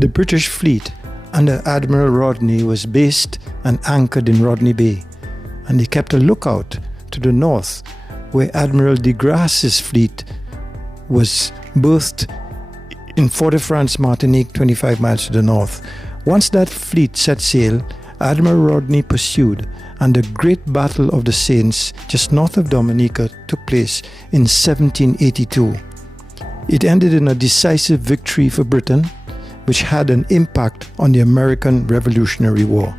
The British fleet under Admiral Rodney was based and anchored in Rodney Bay, and they kept a lookout to the north where Admiral de Grasse's fleet was berthed in Fort-de-France, Martinique, 25 miles to the north. Once that fleet set sail, Admiral Rodney pursued, and the Great Battle of the Saints, just north of Dominica, took place in 1782. It ended in a decisive victory for Britain, which had an impact on the American Revolutionary War.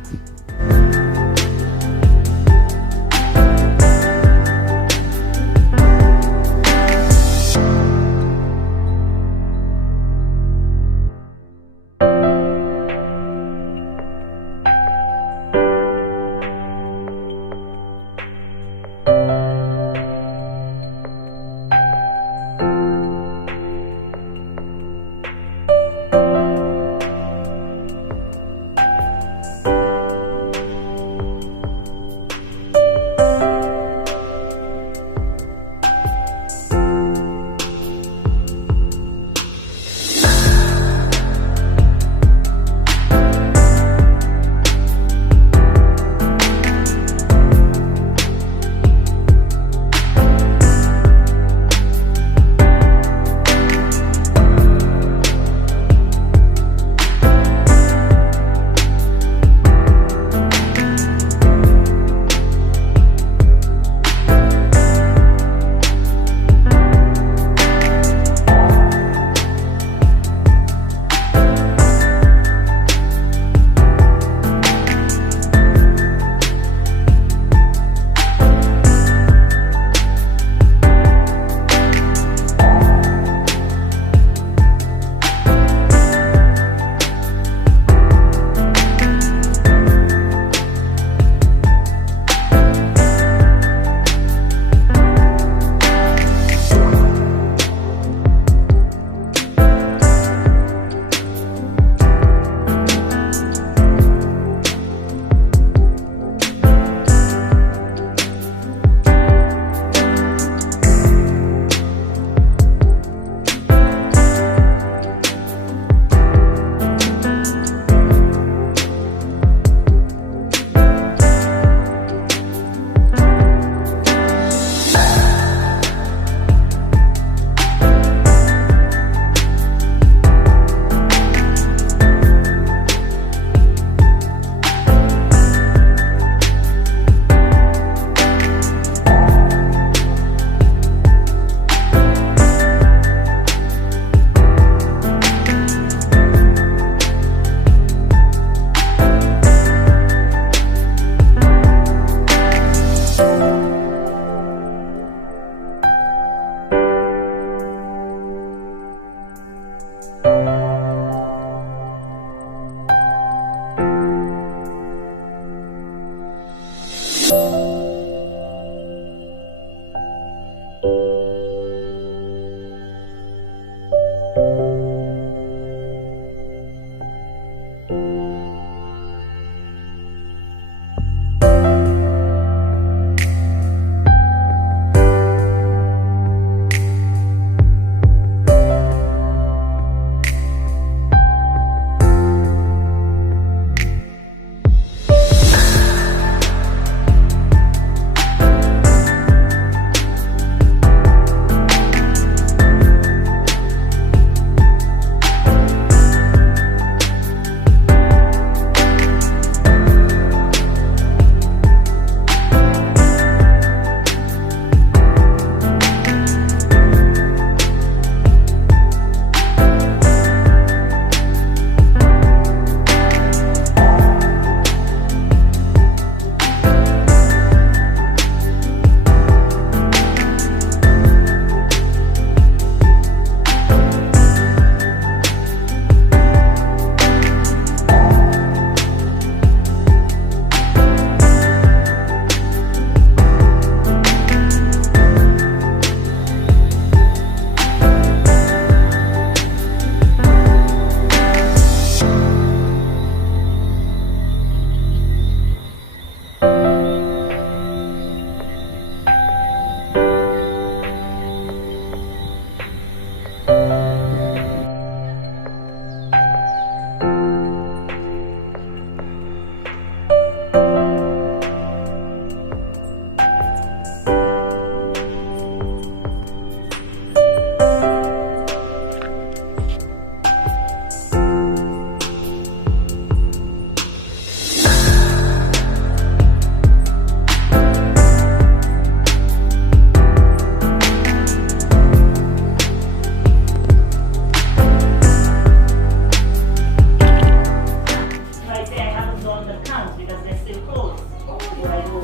I say I haven't done the cans because they're still closed. So I do.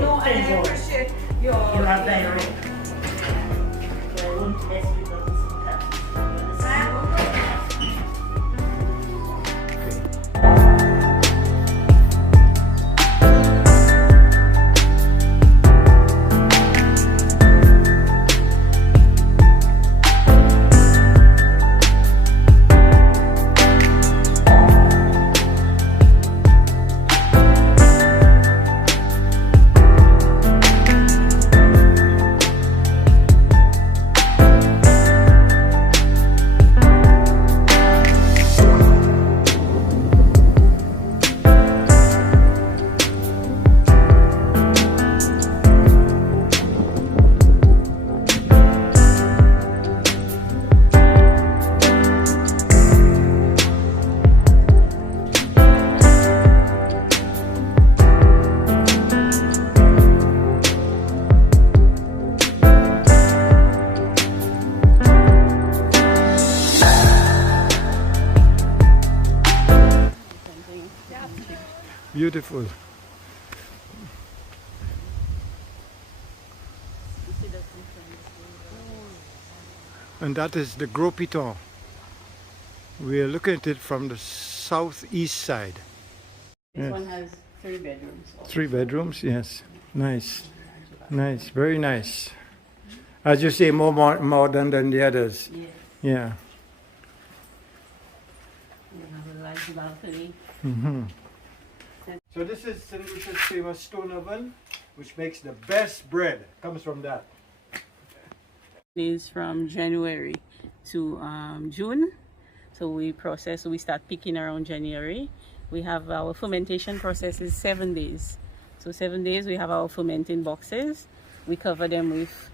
No, and I appreciate your. You have direct. So I won't mess with the cans. Beautiful. And that is the Gros Piton. We are looking at it from the southeast side. This Yes. one has 3 bedrooms. Also. 3 bedrooms, yes. Nice. Nice, very nice. As you say, more modern than the others. Yes. Yeah. We have a large balcony. Mm-hmm. So this is St. Lucia's famous stone oven, which makes the best bread. Comes from that. Is from January to June. So we start picking around January. We have our fermentation process is 7 days. So 7 days we have our fermenting boxes. We cover them with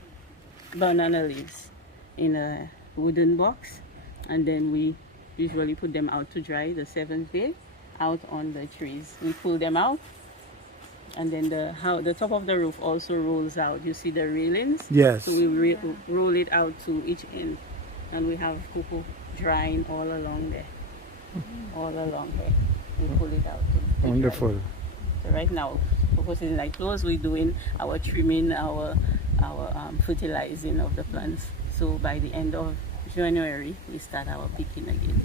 banana leaves in a wooden box, and then we usually put them out to dry the 7th day out on the trees. We pull them out, and then the top of the roof also rolls out. You see the railings? Yes. So we roll it out to each end, and we have cocoa drying all along there. All along there. We pull it out. Wonderful. So right now, cocoa season like close, we're doing our trimming, our fertilizing of the plants. So by the end of January, we start our picking again.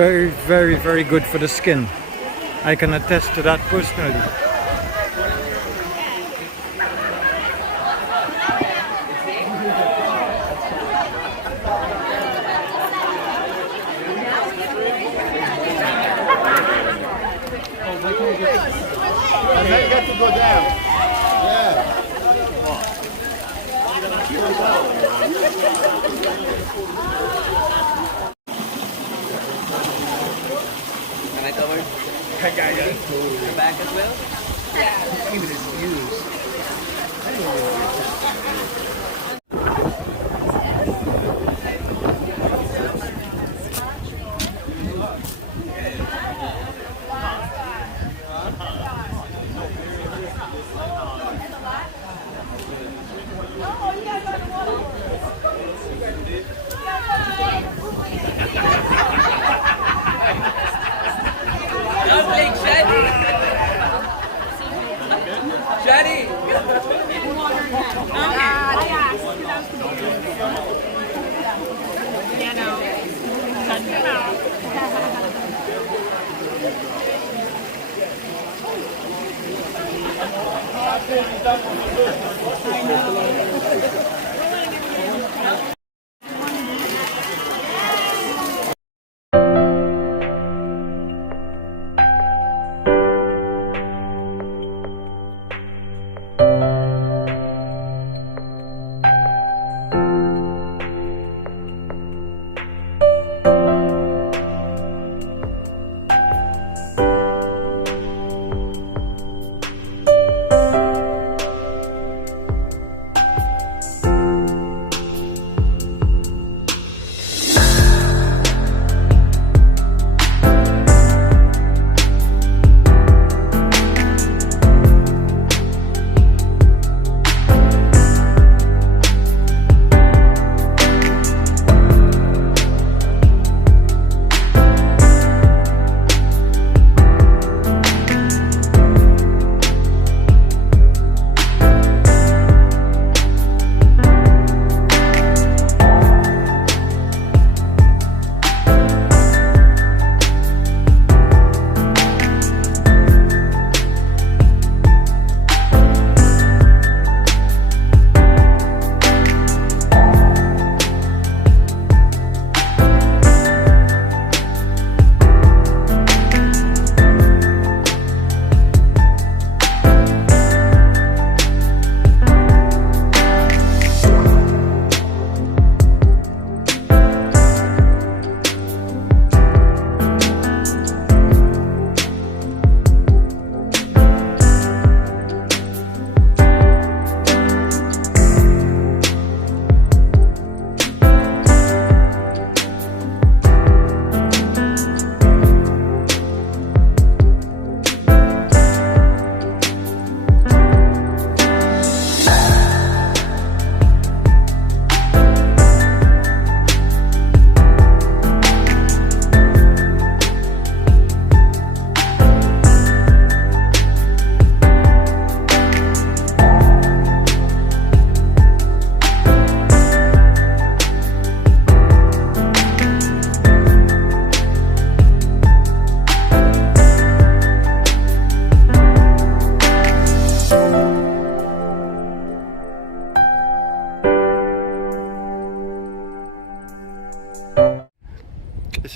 Very, very, very good for the skin. I can attest to that personally. And then you got to go down. Yeah. Can I cover? I got it. The back as well? Yeah. Even his views.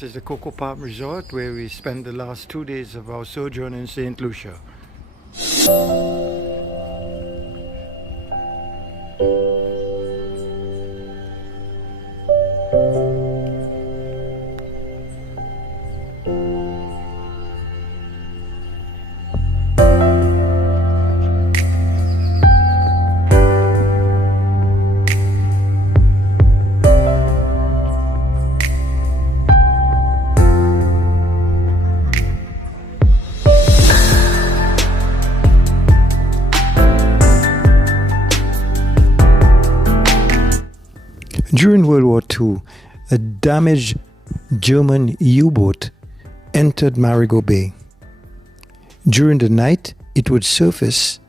is the Cocoa Palm Resort, where we spent the last 2 days of our sojourn in St. Lucia. During World War II, a damaged German U-boat entered Marigot Bay. During the night, it would surface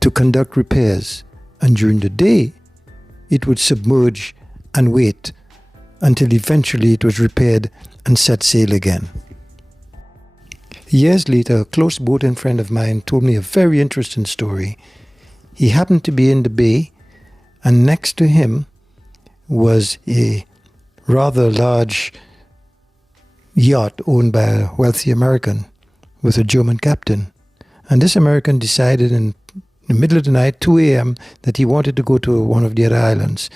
to conduct repairs, and during the day, it would submerge and wait until eventually it was repaired and set sail again. Years later, a close boating friend of mine told me a very interesting story. He happened to be in the bay, and next to him was a rather large yacht owned by a wealthy American with a German captain. And this American decided in the middle of the night, 2 a.m., that he wanted to go to one of the other islands,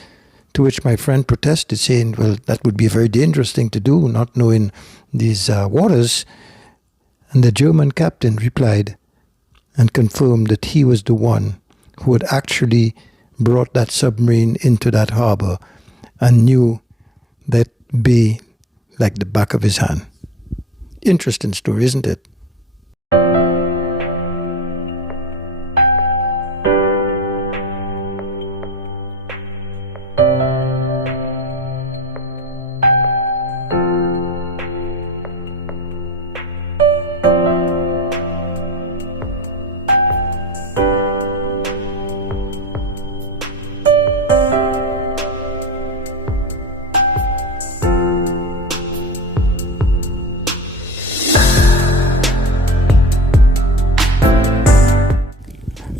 to which my friend protested, saying, well, that would be a very dangerous thing to do, not knowing these waters. And the German captain replied and confirmed that he was the one who had actually brought that submarine into that harbor and knew that bay like the back of his hand. Interesting story, isn't it?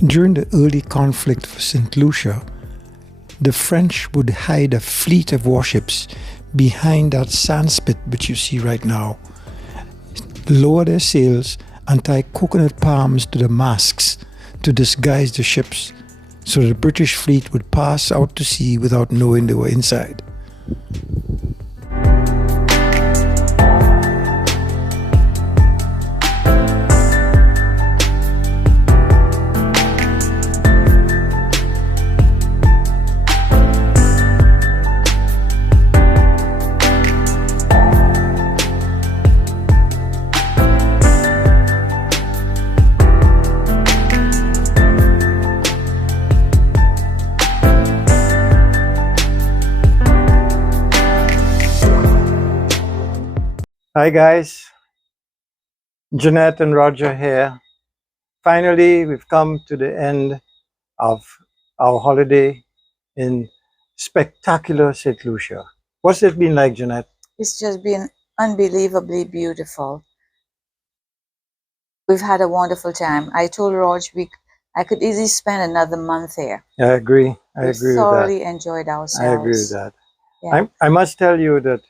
During the early conflict for St. Lucia, the French would hide a fleet of warships behind that sandspit which you see right now, lower their sails and tie coconut palms to the masts to disguise the ships so the British fleet would pass out to sea without knowing they were inside. Hi guys, Jeanette and Roger here. Finally, we've come to the end of our holiday in spectacular St. Lucia. What's it been like, Jeanette? It's just been unbelievably beautiful. We've had a wonderful time. I told Rog I could easily spend another month here. I agree. I We agree with thoroughly that. enjoyed ourselves. I agree with that. Yeah. I must tell you that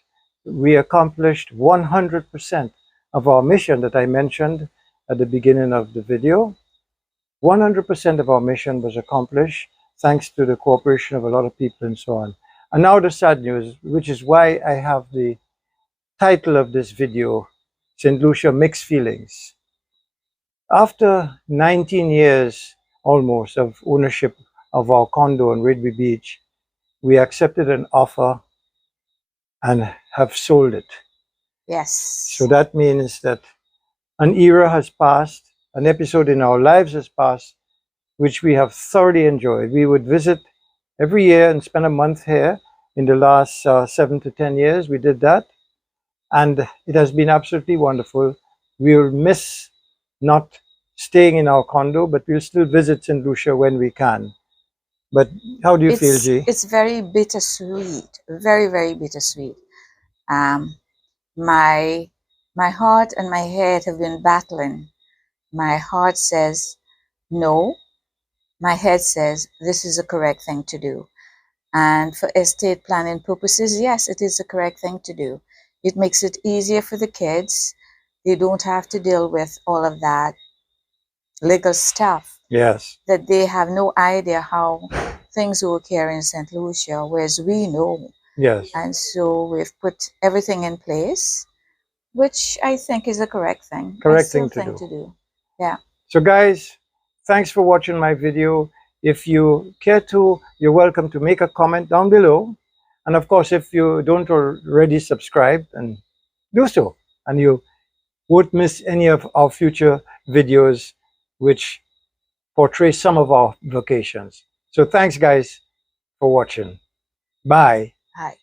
we accomplished 100% of our mission that I mentioned at the beginning of the video. 100% of our mission was accomplished thanks to the cooperation of a lot of people and so on. And now the sad news, which is why I have the title of this video, St. Lucia Mixed Feelings. After 19 years almost of ownership of our condo on Ridley Beach, we accepted an offer and have sold it. Yes. So that means that an era has passed, an episode in our lives has passed, which we have thoroughly enjoyed. We would visit every year and spend a month here. In the last 7 to 10 years, we did that. And it has been absolutely wonderful. We will miss not staying in our condo, but we'll still visit St. Lucia when we can. But how do you feel, G? It's very bittersweet, very, very bittersweet. My heart and my head have been battling. My heart says no. My head says this is the correct thing to do. And for estate planning purposes, yes, it is the correct thing to do. It makes it easier for the kids. They don't have to deal with all of that legal stuff. Yes. That they have no idea how things work here in St. Lucia, whereas we know. Yes. And so we've put everything in place, which I think is a correct thing. Correct I still thing to think do. to do. Yeah. So guys, thanks for watching my video. If you care to, you're welcome to make a comment down below. And of course, if you don't already subscribe, and do so. And you won't miss any of our future videos which portray some of our vocations. So thanks guys for watching. Bye. Hi.